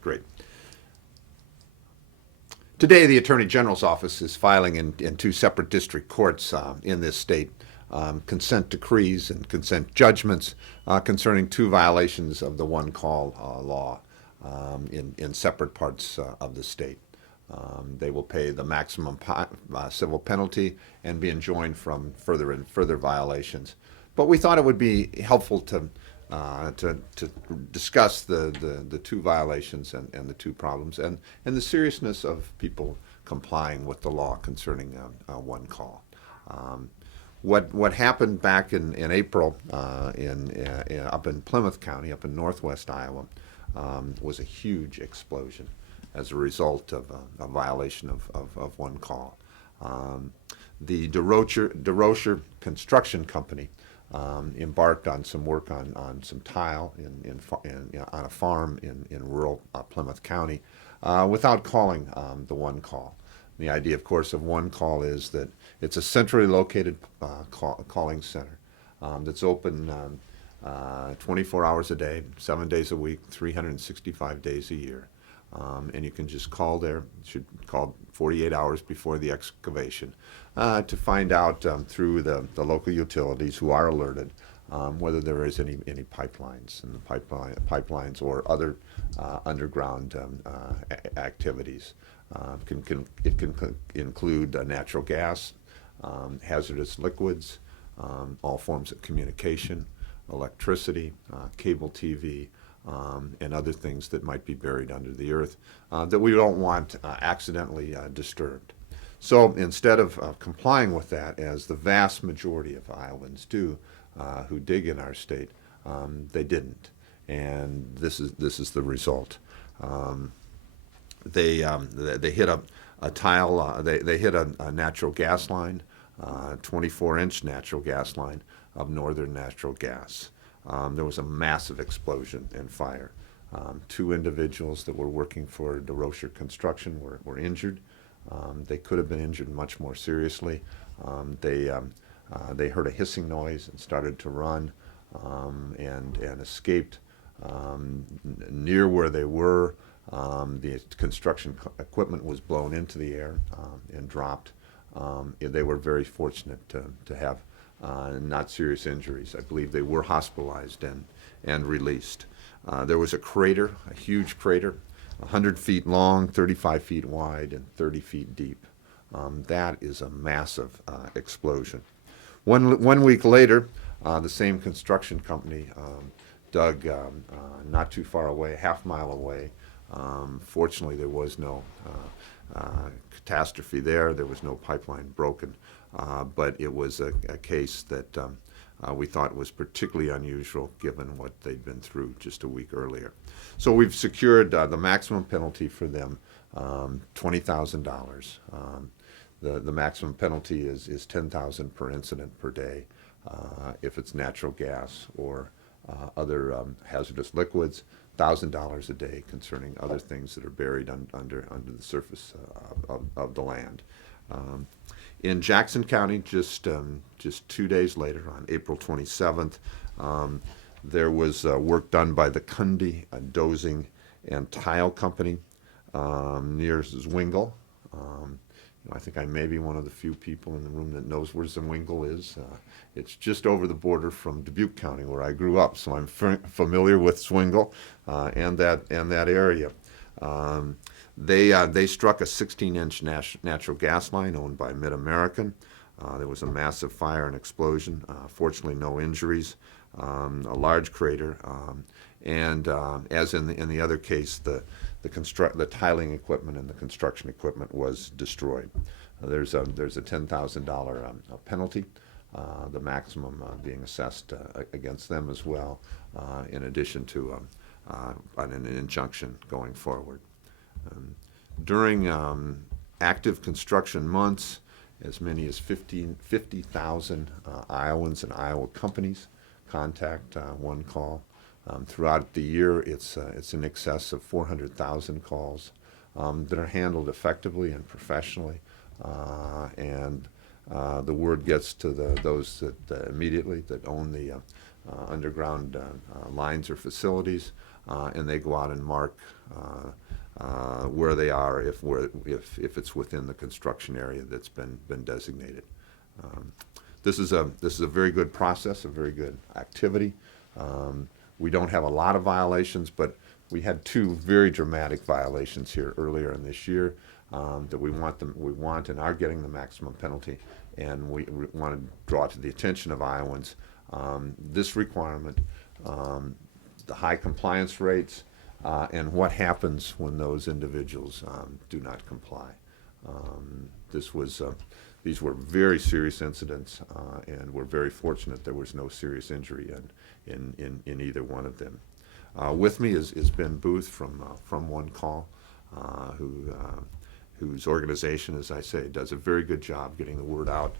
great. Today, the Attorney General's office is filing in two separate district courts in this state consent decrees and consent judgments concerning two violations of the one-call law in separate parts of the state. They will pay the maximum civil penalty and be enjoined from further violations. But we thought it would be helpful to discuss the two violations and the two problems and the seriousness of people complying with the law concerning one call. What happened back in April up in Plymouth County, up in northwest Iowa, was a huge explosion as a result of a violation of one call. The DeRocher Construction Company embarked on some work on some tile on a farm in rural Plymouth County without calling the one call. The idea, of course, of one call is that it's a centrally located calling center that's open 24 hours a day, 7 days a week, 365 days a year. And you can just call there. You should call 48 hours before the excavation to find out through the local utilities who are alerted whether there is any pipelines and the pipelines or other underground activities. It can include natural gas, hazardous liquids, all forms of communication, electricity, cable TV, and other things that might be buried under the earth that we don't want accidentally disturbed. So instead of complying with that, as the vast majority of Iowans do who dig in our state, they didn't, and this is the result. They hit a tile. They hit a natural gas line, 24-inch natural gas line of Northern Natural Gas. There was a massive explosion and fire. Two individuals that were working for DeRocher Construction were injured. They could have been injured much more seriously. They heard a hissing noise and started to run and escaped. Near where they were, the construction equipment was blown into the air and dropped. They were very fortunate to have not serious injuries. I believe they were hospitalized and released. There was a crater, a huge crater, 100 feet long, 35 feet wide, and 30 feet deep. That is a massive explosion. One week later, the same construction company dug not too far away, a half-mile away. Fortunately, there was no catastrophe there. There was no pipeline broken. But it was a case that we thought was particularly unusual given what they'd been through just a week earlier. So we've secured the maximum penalty for them, $20,000. The maximum penalty is $10,000 per incident per day if it's natural gas or other hazardous liquids, $1,000 a day concerning other things that are buried under the surface of the land. In Jackson County, just 2 days later, on April 27th, there was work done by the Cundy Dozing and Tile Company near Zwingle. I think I may be one of the few people in the room that knows where Zwingle is. It's just over the border from Dubuque County, where I grew up, so I'm familiar with Zwingle and that area. They struck a 16-inch natural gas line owned by Mid-American. There was a massive fire and explosion. Fortunately, no injuries. A large crater, and as in the other case, the tiling equipment and the construction equipment was destroyed. There's a $10,000 penalty, the maximum being assessed against them as well, in addition to an injunction going forward. During active construction months, as many as 50,000 Iowans and Iowa companies contact one call. Throughout the year, it's in excess of 400,000 calls that are handled effectively and professionally, and the word gets to those that immediately that own underground lines or facilities, and they go out and mark where they are if it's within the construction area that's been designated. This is a very good process, a very good activity. We don't have a lot of violations, but we had two very dramatic violations here earlier in this year that we want and are getting the maximum penalty, and we want to draw to the attention of Iowans this requirement, the high compliance rates, and what happens when those individuals do not comply. These were very serious incidents, and we're very fortunate there was no serious injury in either one of them. With me is Ben Booth from One Call, whose organization, as I say, does a very good job getting the word out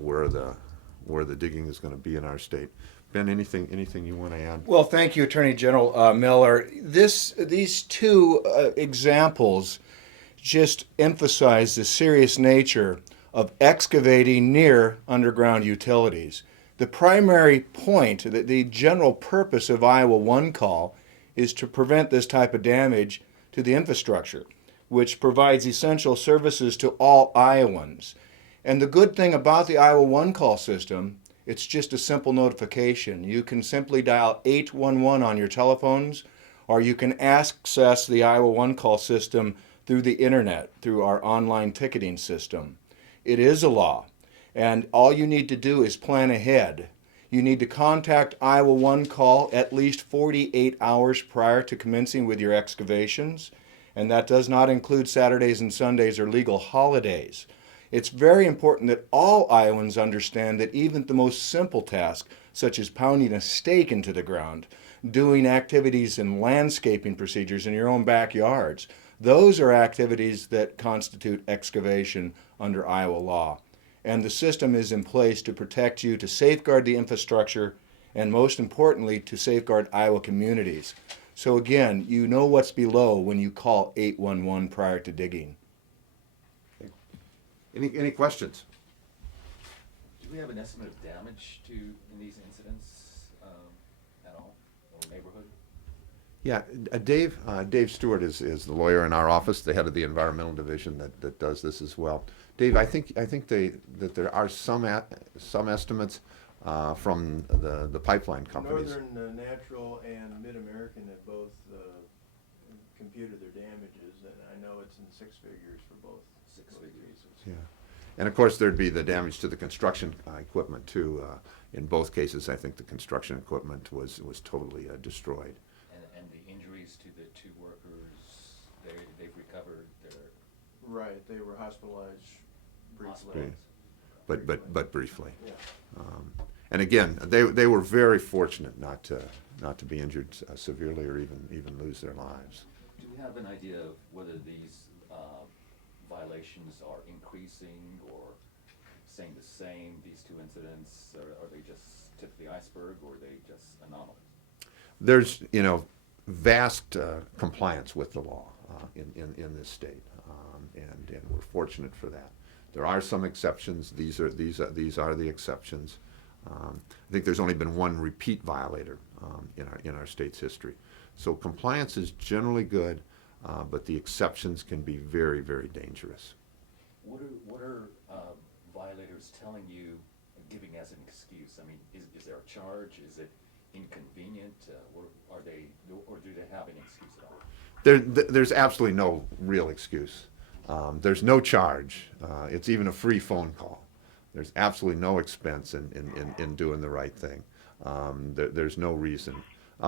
where the digging is going to be in our state. Ben, anything you want to add? Well, thank you, Attorney General Miller. These two examples just emphasize the serious nature of excavating near underground utilities. The primary point, the general purpose of Iowa One Call is to prevent this type of damage to the infrastructure, which provides essential services to all Iowans. And the good thing about the Iowa One Call system, it's just a simple notification. You can simply dial 811 on your telephones, or you can access the Iowa One Call system through the internet, through our online ticketing system. It is a law, and all you need to do is plan ahead. You need to contact Iowa One Call at least 48 hours prior to commencing with your excavations, and that does not include Saturdays and Sundays or legal holidays. It's very important that all Iowans understand that even the most simple task, such as pounding a stake into the ground, doing activities and landscaping procedures in your own backyards, those are activities that constitute excavation under Iowa law. And the system is in place to protect you, to safeguard the infrastructure, and most importantly, to safeguard Iowa communities. So again, you know what's below when you call 811 prior to digging. Any questions? Do we have an estimate of damage in these incidents at all, or neighborhood? Yeah, Dave Stewart is the lawyer in our office, the head of the environmental division that does this as well. Dave, I think that there are some estimates from the pipeline companies. Northern Natural and Mid-American have both computed their damages, and I know it's in six figures for both. Six figures. Yeah, and of course there'd be the damage to the construction equipment too. In both cases, I think the construction equipment was totally destroyed. And the injuries to the two workers, they've recovered their... Right, they were hospitalized briefly. But briefly. Yeah. And again, they were very fortunate not to be injured severely or even lose their lives. Do we have an idea of whether these violations are increasing or staying the same, these two incidents? Are they just tip of the iceberg, or are they just anomalies? There's vast compliance with the law in this state, and we're fortunate for that. There are some exceptions. These are the exceptions. I think there's only been one repeat violator in our state's history. So compliance is generally good, but the exceptions can be very, very dangerous. What are violators telling you, giving as an excuse? I mean, is there a charge? Is it inconvenient? Or do they have any excuse at all? There's absolutely no real excuse. There's no charge. It's even a free phone call. There's absolutely no expense in doing the right thing. There's no reason,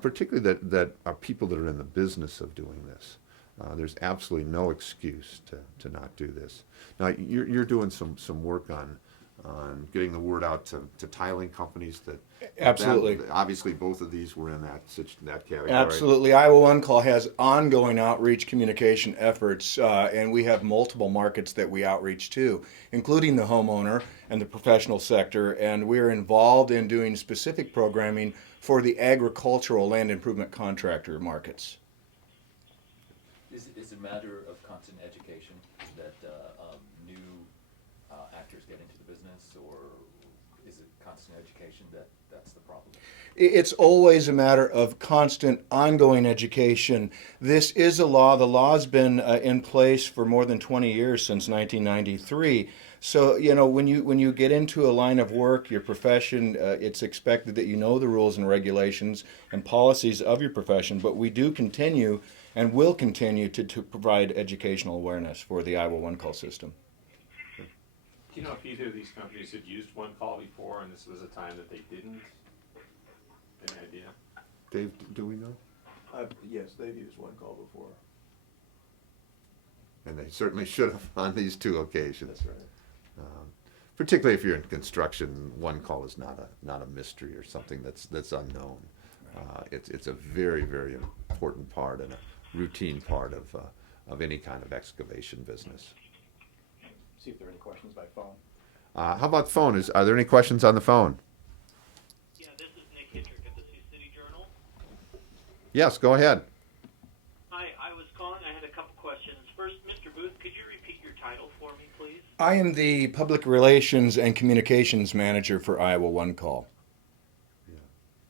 particularly that are people that are in the business of doing this. There's absolutely no excuse to not do this. Now, you're doing some work on getting the word out to tiling companies that... Absolutely. Obviously, both of these were in that category. Absolutely. Iowa One Call has ongoing outreach communication efforts, and we have multiple markets that we outreach to, including the homeowner and the professional sector, and we're involved in doing specific programming for the agricultural land improvement contractor markets. Is it a matter of constant education that new actors get into the business, or is it constant education that that's the problem? It's always a matter of constant, ongoing education. This is a law. The law's been in place for more than 20 years, since 1993. So, you know, when you get into a line of work, your profession, it's expected that you know the rules and regulations and policies of your profession. But we do continue and will continue to provide educational awareness for the Iowa One Call system. Do you know if either of these companies had used one call before and this was a time that they didn't? Any idea? Dave, do we know? Yes, they've used one call before. And they certainly should have on these two occasions. That's right. Particularly if you're in construction, one call is not a mystery or something that's unknown. It's a very, very important part and a routine part of any kind of excavation business. See if there are any questions by phone. How about phone? Are there any questions on the phone? Yeah, this is Nick Hittrick at the Sioux City Journal. Yes, go ahead. Hi, I was calling. I had a couple questions. First, Mr. Booth, could you repeat your title for me, please? I am the Public Relations and Communications Manager for Iowa One Call.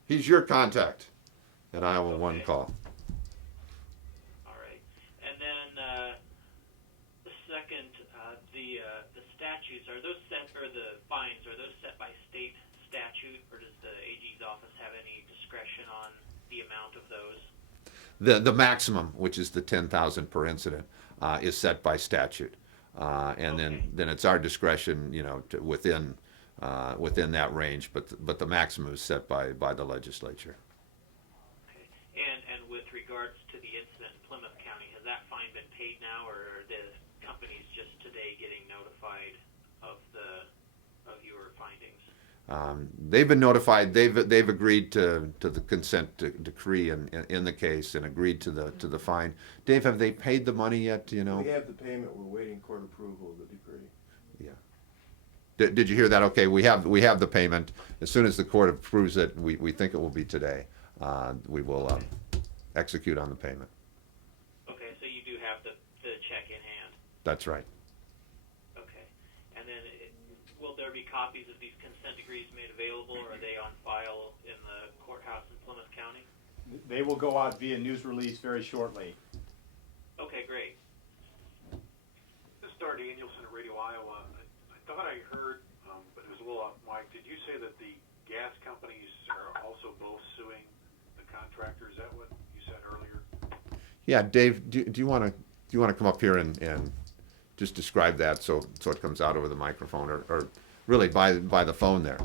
He's your contact at Iowa One Okay. Call. All right. And then the second, the statutes, are those set, or the fines, are those set by state statute, or does the AG's office have any discretion on the amount of those? The maximum, which is the 10,000 per incident, is set by statute, and Okay. then it's our discretion, you know, to within that range. But the maximum is set by the legislature. Okay. And with regards to the incident in Plymouth County, has that fine been paid now, or are the companies just today getting notified of your findings? They've been notified. They've agreed to the consent decree in the case and agreed to the fine. Dave, have they paid the money yet? Do you know? We have the payment, we're waiting court approval of the decree. Yeah. Did you hear that? Okay, we have the payment. As soon as the court approves it, we think it will be today. We will execute on the payment. Okay, so you do have the check in hand. That's right. Okay. And then will there be copies of these consent decrees made available, or are they on file in the courthouse in Plymouth County? They will go out via news release very shortly. Okay, great. This is Dar Danielson at Radio Iowa. I thought I heard, but it was a little off mic. Did you say that the gas companies are also both suing the contractor? Is that what you said earlier? Yeah, Dave, do you want to come up here and just describe that so it comes out over the microphone or really by the phone there?